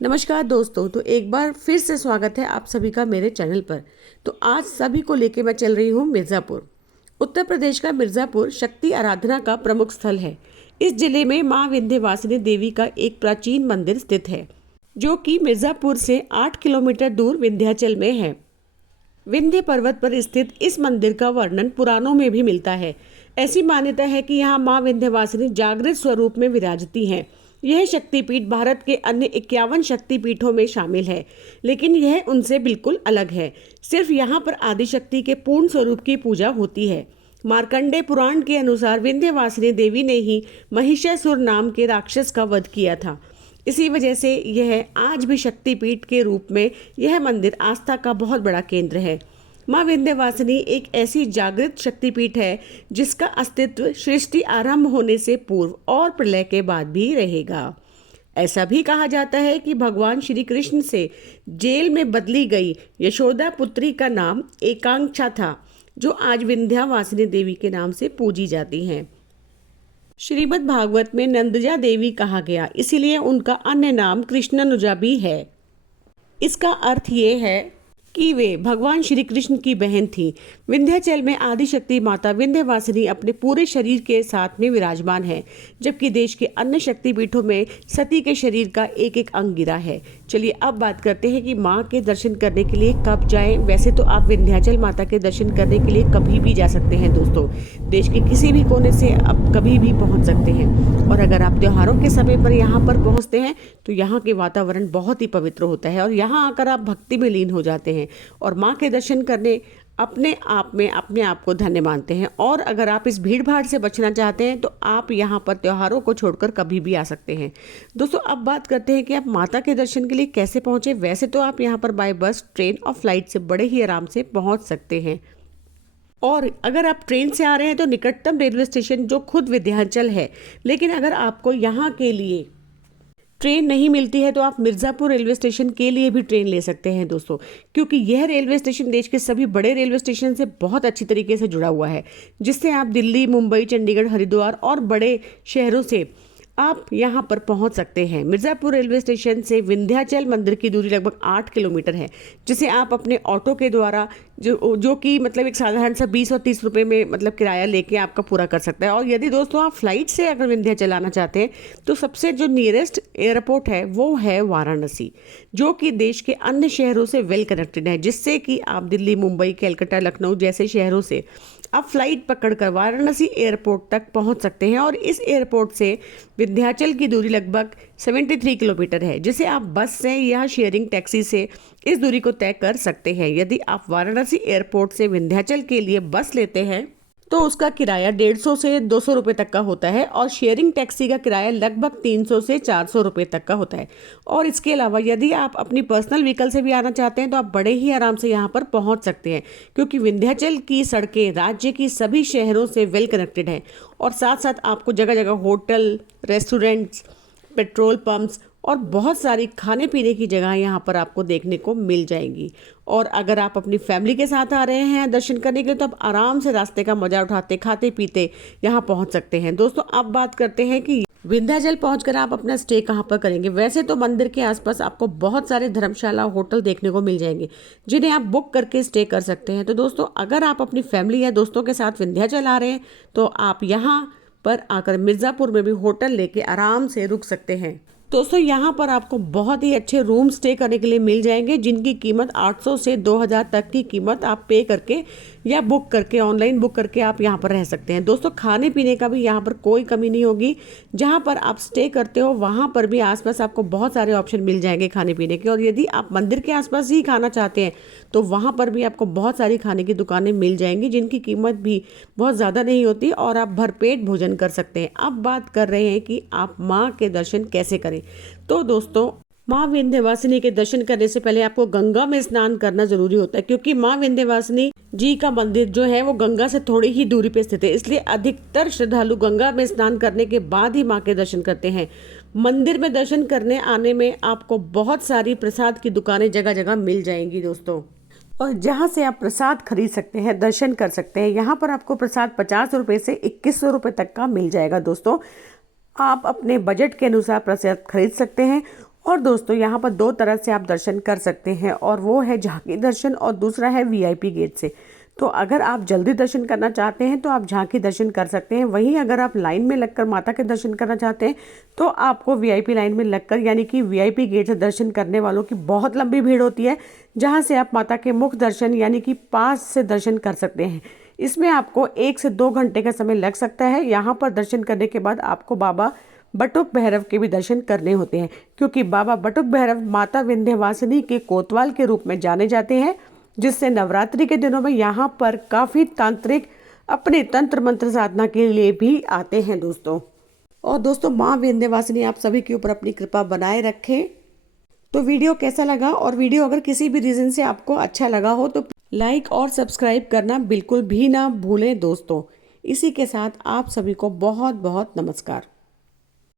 नमस्कार दोस्तों। तो एक बार फिर से स्वागत है आप सभी का मेरे चैनल पर। तो आज सभी को लेके मैं चल रही हूँ मिर्ज़ापुर। उत्तर प्रदेश का मिर्ज़ापुर शक्ति आराधना का प्रमुख स्थल है। इस जिले में माँ विंध्यवासिनी देवी का एक प्राचीन मंदिर स्थित है, जो कि मिर्ज़ापुर से 8 किलोमीटर दूर विंध्याचल में है। विंध्य पर्वत पर स्थित इस मंदिर का वर्णन पुराणों में भी मिलता है। ऐसी मान्यता है कि यहाँ माँ विंध्यवासिनी जागृत स्वरूप में विराजती हैं। यह शक्तिपीठ भारत के अन्य 51 शक्तिपीठों में शामिल है, लेकिन यह उनसे बिल्कुल अलग है। सिर्फ यहाँ पर आदिशक्ति के पूर्ण स्वरूप की पूजा होती है। मार्कंडेय पुराण के अनुसार विंध्यवासिनी देवी ने ही महिषासुर नाम के राक्षस का वध किया था। इसी वजह से यह आज भी शक्तिपीठ के रूप में यह मंदिर आस्था का बहुत बड़ा केंद्र है। माँ विंध्यवासिनी एक ऐसी जागृत शक्तिपीठ है जिसका अस्तित्व सृष्टि आरंभ होने से पूर्व और प्रलय के बाद भी रहेगा। ऐसा भी कहा जाता है कि भगवान श्री कृष्ण से जेल में बदली गई यशोदा पुत्री का नाम एकांक्षा था, जो आज विंध्यवासिनी देवी के नाम से पूजी जाती हैं। श्रीमद् भागवत में नंदजा देवी कहा गया, इसीलिए उनका अन्य नाम कृष्णानुजा भी है। इसका अर्थ ये है कि वे भगवान श्री कृष्ण की बहन थी। विंध्याचल में आदिशक्ति माता विंध्यवासिनी अपने पूरे शरीर के साथ में विराजमान है, जबकि देश के अन्य शक्तिपीठों में सती के शरीर का एक एक अंग गिरा है। चलिए अब बात करते हैं कि माँ के दर्शन करने के लिए कब जाएं। वैसे तो आप विंध्याचल माता के दर्शन करने के लिए कभी भी जा सकते हैं दोस्तों। देश के किसी भी कोने से आप कभी भी पहुँच सकते हैं। और अगर आप त्योहारों के समय पर यहाँ पर पहुँचते हैं तो यहाँ के वातावरण बहुत ही पवित्र होता है और यहाँ आकर आप भक्ति में लीन हो जाते हैं और माँ के दर्शन करने अपने आप में अपने आप को धन्य मानते हैं। और अगर आप इस भीड़ भाड़ से बचना चाहते हैं तो आप यहाँ पर त्योहारों को छोड़कर कभी भी आ सकते हैं। दोस्तों अब बात करते हैं कि आप माता के दर्शन के लिए कैसे पहुँचे। वैसे तो आप यहाँ पर बाय बस, ट्रेन और फ्लाइट से बड़े ही आराम से पहुँच सकते हैं। और अगर आप ट्रेन से आ रहे हैं तो निकटतम रेलवे स्टेशन जो खुद विंध्याचल है, लेकिन अगर आपको यहाँ के लिए ट्रेन नहीं मिलती है तो आप मिर्ज़ापुर रेलवे स्टेशन के लिए भी ट्रेन ले सकते हैं दोस्तों, क्योंकि यह रेलवे स्टेशन देश के सभी बड़े रेलवे स्टेशन से बहुत अच्छी तरीके से जुड़ा हुआ है, जिससे आप दिल्ली, मुंबई, चंडीगढ़, हरिद्वार और बड़े शहरों से आप यहाँ पर पहुँच सकते हैं। मिर्ज़ापुर रेलवे स्टेशन से विंध्याचल मंदिर की दूरी लगभग 8 किलोमीटर है, जिसे आप अपने ऑटो के द्वारा जो कि मतलब एक साधारण सा 20 और 30 रुपए में मतलब किराया लेके आपका पूरा कर सकता है। और यदि दोस्तों आप फ्लाइट से अगर विंध्याचल आना चाहते हैं तो सबसे जो नियरेस्ट एयरपोर्ट है वो है वाराणसी, जो कि देश के अन्य शहरों से वेल कनेक्टेड है, जिससे कि आप दिल्ली, मुंबई, कलकत्ता, लखनऊ जैसे शहरों से आप फ्लाइट पकड़कर वाराणसी एयरपोर्ट तक पहुंच सकते हैं। और इस एयरपोर्ट से विंध्याचल की दूरी लगभग 73 किलोमीटर है, जिसे आप बस से या शेयरिंग टैक्सी से इस दूरी को तय कर सकते हैं। यदि आप वाराणसी एयरपोर्ट से विंध्याचल के लिए बस लेते हैं तो उसका किराया 150 से 200 रुपये तक का होता है और शेयरिंग टैक्सी का किराया लगभग 300 से 400 रुपये तक का होता है। और इसके अलावा यदि आप अपनी पर्सनल व्हीकल से भी आना चाहते हैं तो आप बड़े ही आराम से यहाँ पर पहुँच सकते हैं, क्योंकि विंध्याचल की सड़कें राज्य की सभी शहरों से वेल कनेक्टेड हैं। और साथ साथ आपको जगह जगह होटल, रेस्टोरेंट्स, पेट्रोल पंप्स और बहुत सारी खाने पीने की जगह यहाँ पर आपको देखने को मिल जाएंगी। और अगर आप अपनी फैमिली के साथ आ रहे हैं दर्शन करने के लिए तो आप आराम से रास्ते का मजा उठाते खाते पीते यहाँ पहुँच सकते हैं। दोस्तों अब बात करते हैं कि विंध्याचल पहुंचकर आप अपना स्टे कहाँ पर करेंगे। वैसे तो मंदिर के आसपास आपको बहुत सारे धर्मशाला, होटल देखने को मिल जाएंगे, जिन्हें आप बुक करके स्टे कर सकते हैं। तो दोस्तों अगर आप अपनी फैमिली या दोस्तों के साथ विंध्याचल आ रहे हैं तो आप यहाँ पर आकर मिर्ज़ापुर में भी होटल लेके आराम से रुक सकते हैं। दोस्तों यहाँ पर आपको बहुत ही अच्छे रूम स्टे करने के लिए मिल जाएंगे, जिनकी कीमत 800 से 2000 तक की कीमत आप पे करके या बुक करके, ऑनलाइन बुक करके आप यहाँ पर रह सकते हैं। दोस्तों खाने पीने का भी यहाँ पर कोई कमी नहीं होगी। जहाँ पर आप स्टे करते हो वहाँ पर भी आसपास आपको बहुत सारे ऑप्शन मिल जाएंगे खाने पीने के। और यदि आप मंदिर के आसपास ही खाना चाहते हैं तो वहाँ पर भी आपको बहुत सारी खाने की दुकानें मिल जाएंगी, जिनकी कीमत भी बहुत ज़्यादा नहीं होती और आप भरपेट भोजन कर सकते हैं। अब बात कर रहे हैं कि आप माँ के दर्शन कैसे करें। तो दोस्तों माँ विंध्यवासिनी के दर्शन करने से पहले आपको गंगा में स्नान करना जरूरी होता है, क्योंकि माँ विंध्यवासिनी जी का मंदिर जो है वो गंगा से थोड़ी ही दूरी पे स्थित है। इसलिए अधिकतर श्रद्धालु गंगा में स्नान करने के बाद ही माँ के दर्शन करते हैं। मंदिर में दर्शन करने आने में आपको बहुत सारी प्रसाद की दुकानें जगह जगह मिल जाएंगी दोस्तों, और जहाँ से आप प्रसाद खरीद सकते हैं, दर्शन कर सकते हैं। यहाँ पर आपको प्रसाद 50 रुपये से 2100 रुपये तक का मिल जाएगा दोस्तों। आप अपने बजट के अनुसार प्रसाद खरीद सकते हैं और दोस्तों यहाँ पर दो तरह से आप दर्शन कर सकते हैं, और वो है झांकी दर्शन और दूसरा है वीआईपी गेट से। तो अगर आप जल्दी दर्शन करना चाहते हैं तो आप झांकी दर्शन कर सकते हैं। वहीं अगर आप लाइन में लगकर माता के दर्शन करना चाहते हैं तो आपको वीआईपी लाइन में लगकर, यानी कि वीआईपी गेट से दर्शन करने वालों की बहुत लंबी भीड़ होती है, जहां से आप माता के मुख दर्शन यानी कि पास से दर्शन कर सकते हैं। इसमें आपको 1 से 2 घंटे का समय लग सकता है। यहाँ पर दर्शन करने के बाद आपको बाबा बटुक भैरव के भी दर्शन करने होते हैं, क्योंकि बाबा बटुक भैरव माता विंध्यवासिनी के कोतवाल के रूप में जाने जाते हैं, जिससे नवरात्रि के दिनों में यहाँ पर काफ़ी तांत्रिक अपने तंत्र मंत्र साधना के लिए भी आते हैं दोस्तों। और दोस्तों, माँ विंध्यवासिनी आप सभी के ऊपर अपनी कृपा बनाए रखे। तो वीडियो कैसा लगा, और वीडियो अगर किसी भी रीज़न से आपको अच्छा लगा हो तो लाइक और सब्सक्राइब करना बिल्कुल भी ना भूलें दोस्तों। इसी के साथ आप सभी को बहुत बहुत नमस्कार।